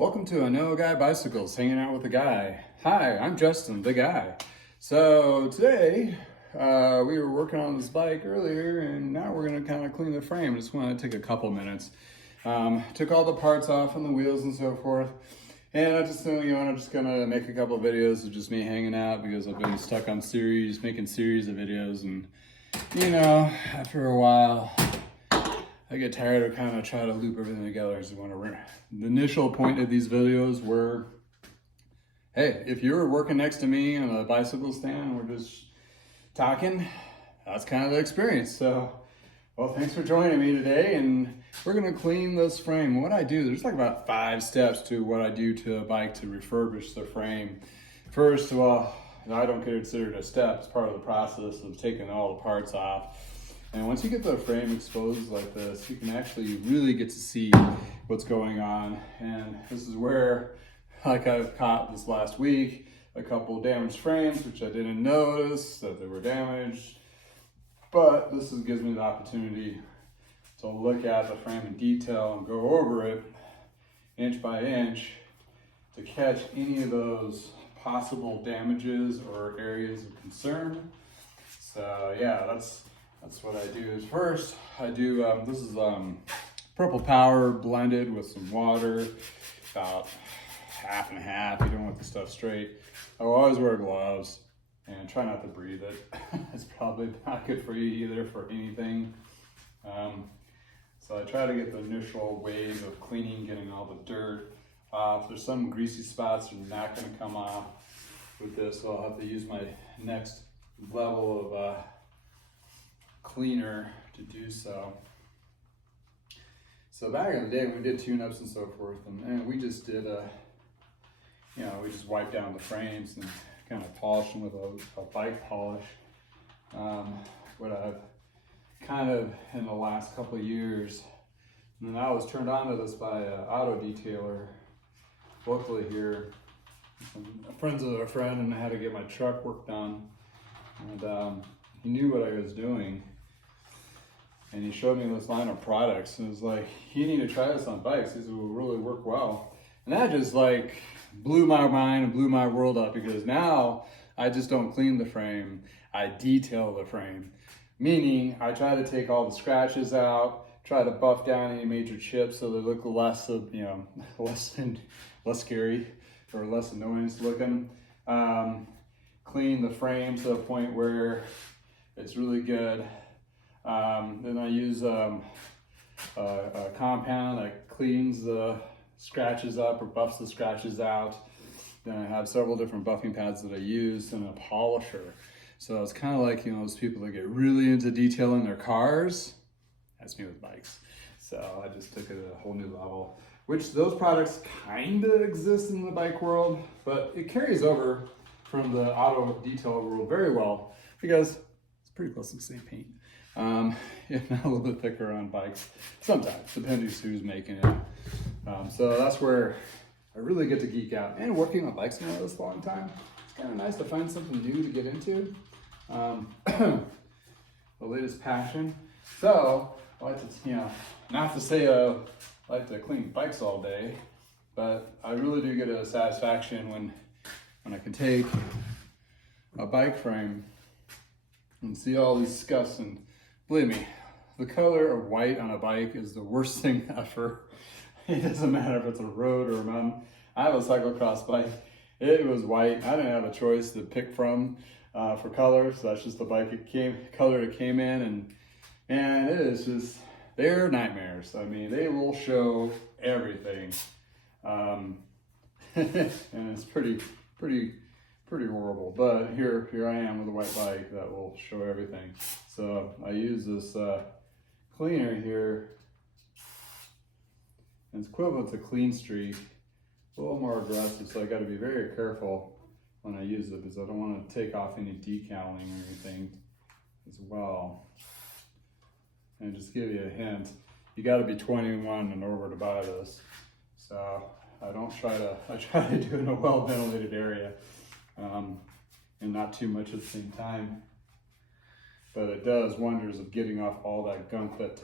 Welcome to I Know a Guy Bicycles, hanging out with a guy. Hi, I'm Justin, the guy. So today, we were working on this bike earlier and now we're gonna kind of clean the frame. I just want to take a couple minutes. Took all the parts off on the wheels and so forth. And I just, I'm just gonna make a couple of videos of just me hanging out because I've been stuck on making series of videos, and after a while, I get tired of kind of trying to loop everything together. So the initial point of these videos were, hey, if you were working next to me on a bicycle stand and we're just talking, that's kind of the experience. So, well, thanks for joining me today, and we're gonna clean this frame. What I do, there's like about 5 steps to what I do to a bike to refurbish the frame. First of all, I don't consider it a step, it's part of the process of taking all the parts off. And once you get the frame exposed like this, you can actually really get to see what's going on. And this is where, like I've caught this last week, a couple damaged frames, which I didn't notice that they were damaged. But this gives me the opportunity to look at the frame in detail and go over it inch by inch to catch any of those possible damages or areas of concern. So yeah, that's what I do. Is first I do, this is Purple Power blended with some water, about half and half. You don't want the stuff straight. I will always wear gloves and try not to breathe it. It's probably not good for you either for anything. So I try to get the initial wave of cleaning, getting all the dirt off. There's some greasy spots that are not going to come off with this, so I'll have to use my next level of cleaner to do so. So back in the day, when we did tune-ups and so forth, and we just did we just wiped down the frames and kind of polished them with a bike polish. What I've kind of, in the last couple of years, and I was turned on to this by an auto detailer locally here. Friends of a friend, and I had to get my truck work done, and he knew what I was doing. And he showed me this line of products and was like, you need to try this on bikes. These will really work well. And that just like blew my mind and blew my world up, because now I just don't clean the frame, I detail the frame. Meaning I try to take all the scratches out, try to buff down any major chips so they look less scary or less annoying looking. Clean the frame to the point where it's really good. Then I use a compound that cleans the scratches up or buffs the scratches out. Then I have several different buffing pads that I use, and a polisher. So it's kind of like, those people that get really into detailing their cars. That's me with bikes. So I just took it to a whole new level, which those products kind of exist in the bike world, but it carries over from the auto detail world very well because it's pretty close to the same paint. If not a little bit thicker on bikes, sometimes, depending who's making it. So that's where I really get to geek out. And working on bikes for this long time, it's kind of nice to find something new to get into. The latest passion. So I like to, not to say I like to clean bikes all day, but I really do get a satisfaction when I can take a bike frame and see all these scuffs. And believe me, the color of white on a bike is the worst thing ever. It doesn't matter if it's a road or a mountain. I have a cyclocross bike. It was white. I didn't have a choice to pick from for color, so that's just the bike color it came in, and it is just, they're nightmares. I mean, they will show everything, and it's pretty horrible. But here I am with a white bike that will show everything. So I use this cleaner here. And it's equivalent to Clean Streak, a little more aggressive. So I got to be very careful when I use it because I don't want to take off any decaling or anything as well. And just give you a hint, you got to be 21 and over to buy this. So I try to do it in a well ventilated area. And not too much at the same time, but it does wonders of getting off all that gunk that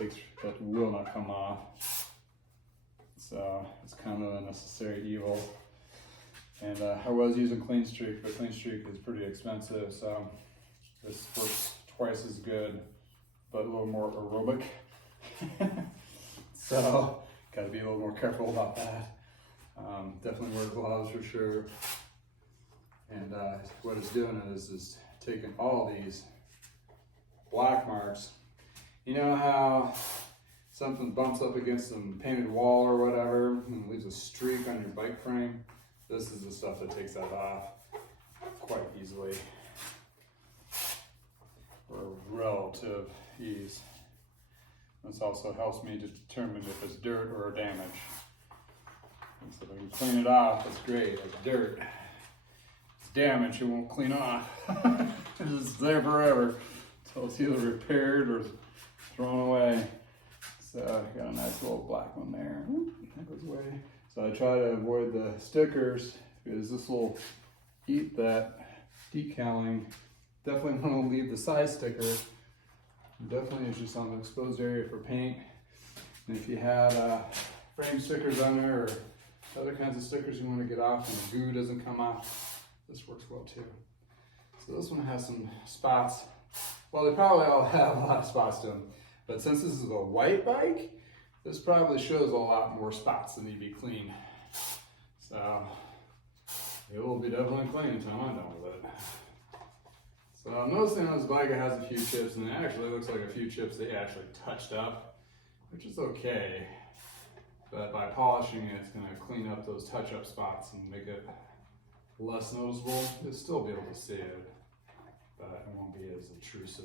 will not come off. So it's kind of a necessary evil. And I was using Clean Streak, but Clean Streak is pretty expensive, so this works twice as good, but a little more aerobic. So gotta be a little more careful about that. Definitely wear gloves for sure. And what it's doing is taking all these black marks. You know how something bumps up against some painted wall or whatever and leaves a streak on your bike frame? This is the stuff that takes that off quite easily, or relative ease. This also helps me to determine if it's dirt or damage. And so if I can clean it off, that's great. If it's dirt, it's damage, it won't clean off. It's just there forever until it's either repaired or thrown away. So I got a nice little black one there. That goes away. So I try to avoid the stickers because this will eat that decaling. Definitely want to leave the side sticker. Definitely is just on the exposed area for paint. And if you had frame stickers on there or other kinds of stickers you want to get off and the goo doesn't come off, this works well too. So this one has some spots. Well, they probably all have a lot of spots to them. But since this is a white bike, this probably shows a lot more spots that need to be cleaned. So it will be definitely clean until I'm done with it. So I'm noticing on this bike it has a few chips, and it actually looks like a few chips they actually touched up, which is okay. But by polishing it, it's gonna clean up those touch-up spots and make it less noticeable. You'll still be able to see it, but it won't be as intrusive.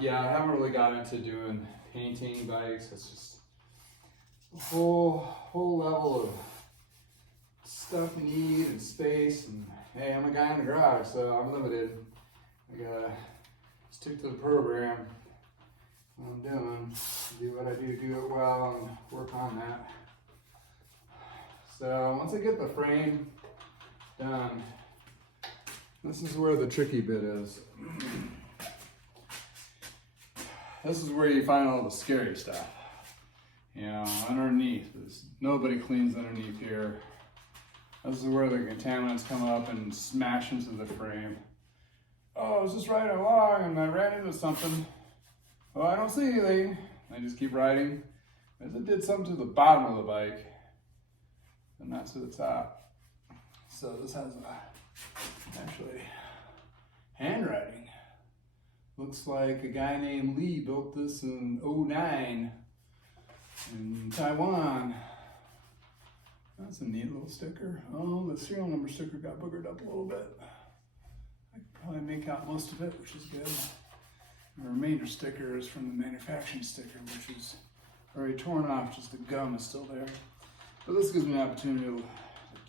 Yeah, I haven't really got into doing painting bikes. It's just a whole level of stuff you need and space. And hey, I'm a guy in the garage, so I'm limited. I gotta stick to the program. What I'm doing, do what I do it well, and work on that. So once I get the frame done, this is where the tricky bit is. This is where you find all the scary stuff. You know, underneath. Nobody cleans underneath here. This is where the contaminants come up and smash into the frame. Oh, I was just riding along and I ran into something. Oh, I don't see anything. I just keep riding. As it did something to the bottom of the bike, and not to the top. So this has actually handwriting. Looks like a guy named Lee built this in '09 in Taiwan. That's a neat little sticker. Oh, the serial number sticker got boogered up a little bit. I could probably make out most of it, which is good. The remainder sticker is from the manufacturing sticker, which is already torn off, just the gum is still there. But this gives me an opportunity to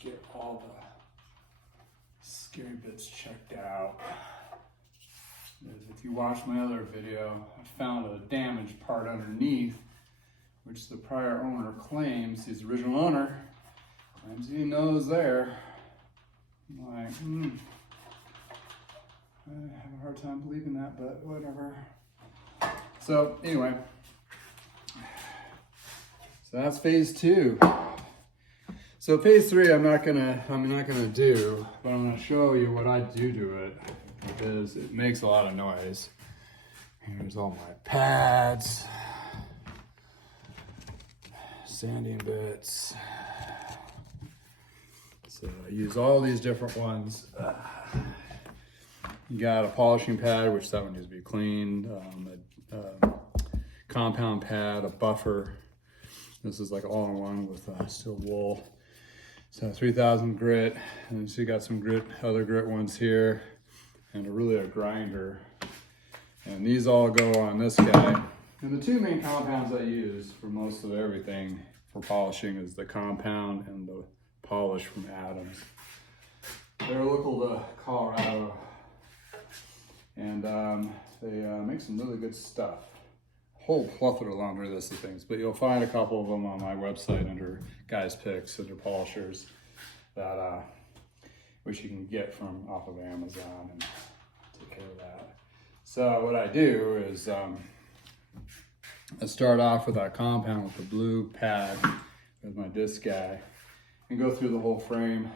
get all the scary bits checked out. If you watch my other video, I found a damaged part underneath, which the prior owner claims, his original owner, claims he knows there. I'm like, I have a hard time believing that, but whatever. So anyway, so that's phase 2. So phase 3, I'm not gonna do, but I'm gonna show you what I do to it, because it makes a lot of noise. Here's all my pads, sanding bits. So I use all these different ones. You got a polishing pad, which that one needs to be cleaned, a compound pad, a buffer. This is like all-in-one with steel wool. So 3000 grit, and so you got some grit, other grit ones here, and a grinder. And these all go on this guy. And the two main compounds I use for most of everything for polishing is the compound and the polish from Adams. They're local to Colorado, and they make some really good stuff. Whole plethora of laundry list of things, but you'll find a couple of them on my website under guys picks, under polishers, that which you can get from off of Amazon and take care of that. So what I do is I start off with that compound with the blue pad with my disc guy and go through the whole frame.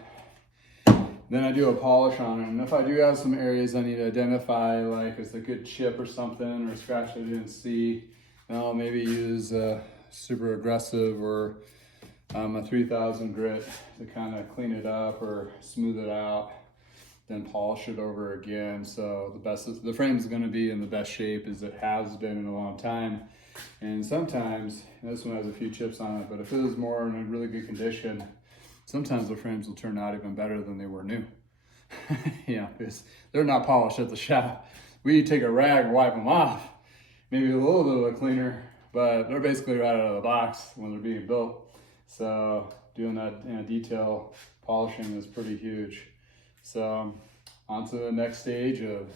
Then I do a polish on it, and if I do have some areas I need to identify, like it's a good chip or something, or a scratch I didn't see, then I'll maybe use a super aggressive or a 3000 grit to kind of clean it up or smooth it out, then polish it over again. So the frame is going to be in the best shape as it has been in a long time. And sometimes, this one has a few chips on it, but if it was more in a really good condition, sometimes the frames will turn out even better than they were new. Yeah, because they're not polished at the shop. We take a rag and wipe them off, maybe a little bit of a cleaner, but they're basically right out of the box when they're being built. So doing that detail polishing is pretty huge. So on to the next stage of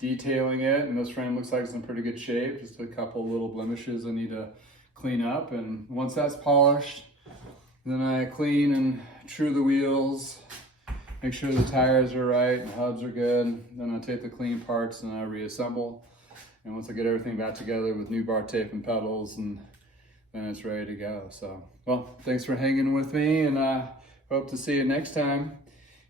detailing it, and this frame looks like it's in pretty good shape. Just a couple little blemishes I need to clean up, and once that's polished, then I clean and true the wheels, make sure the tires are right and hubs are good. Then I take the clean parts and I reassemble, and once I get everything back together with new bar tape and pedals, and then it's ready to go. So, well, thanks for hanging with me, and I hope to see you next time.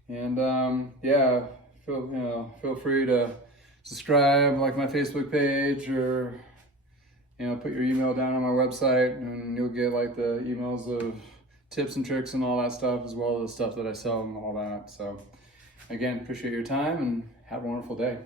And yeah, feel free to subscribe, like my Facebook page, or put your email down on my website, and you'll get like the emails of tips and tricks and all that stuff, as well as the stuff that I sell and all that. So again, appreciate your time and have a wonderful day.